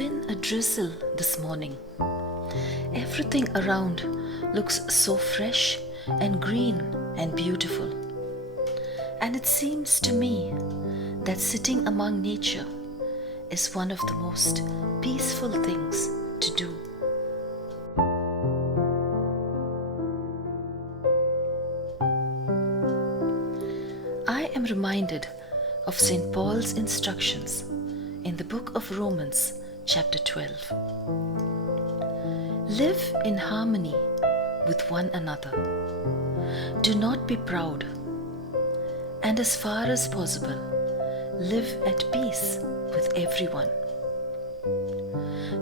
been a drizzle this morning. Everything around looks so fresh and green and beautiful. And it seems to me that sitting among nature is one of the most peaceful things to do. I am reminded of St. Paul's instructions in the book of Romans, chapter 12. Live in harmony with one another. Do not be proud, and as far as possible, live at peace with everyone.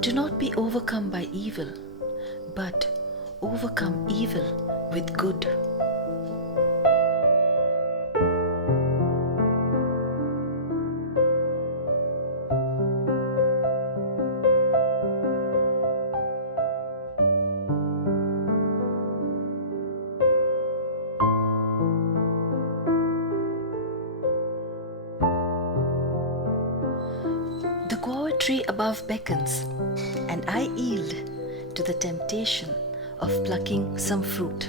Do not be overcome by evil, but overcome evil with good. The guava tree above beckons, and I yield to the temptation of plucking some fruit.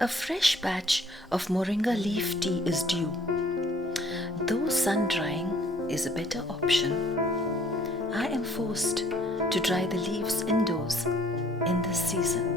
A fresh batch of Moringa leaf tea is due. Though sun drying is a better option, I am forced to dry the leaves indoors in this season.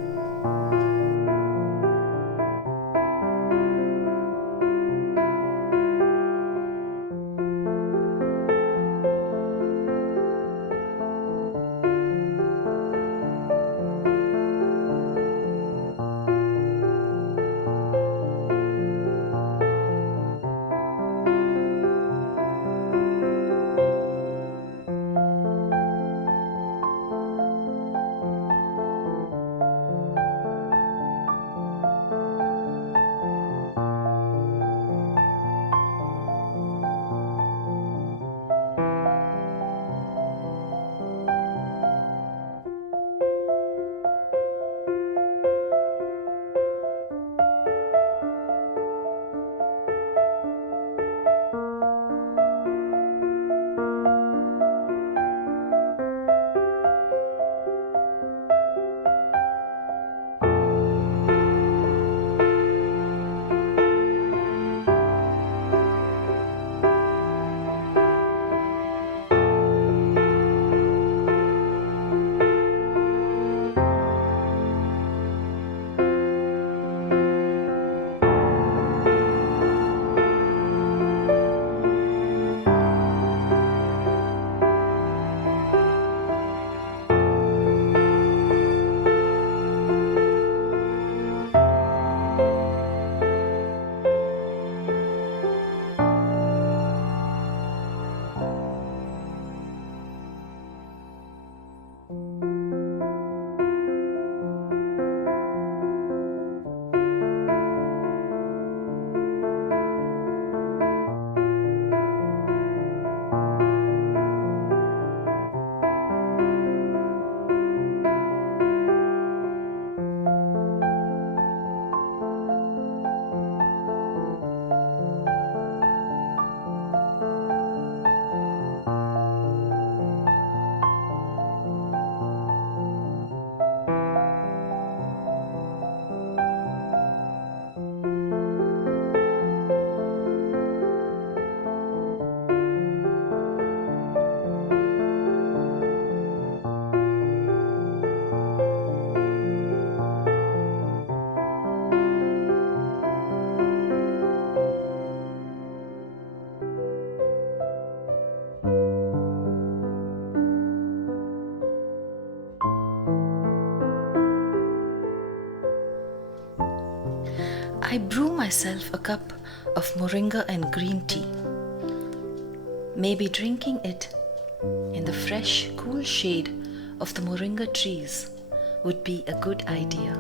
I brew myself a cup of Moringa and green tea. Maybe drinking it in the fresh, cool shade of the Moringa trees would be a good idea.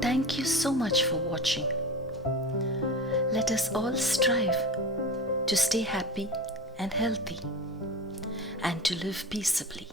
Thank you so much for watching. Let us all strive to stay happy and healthy and to live peaceably.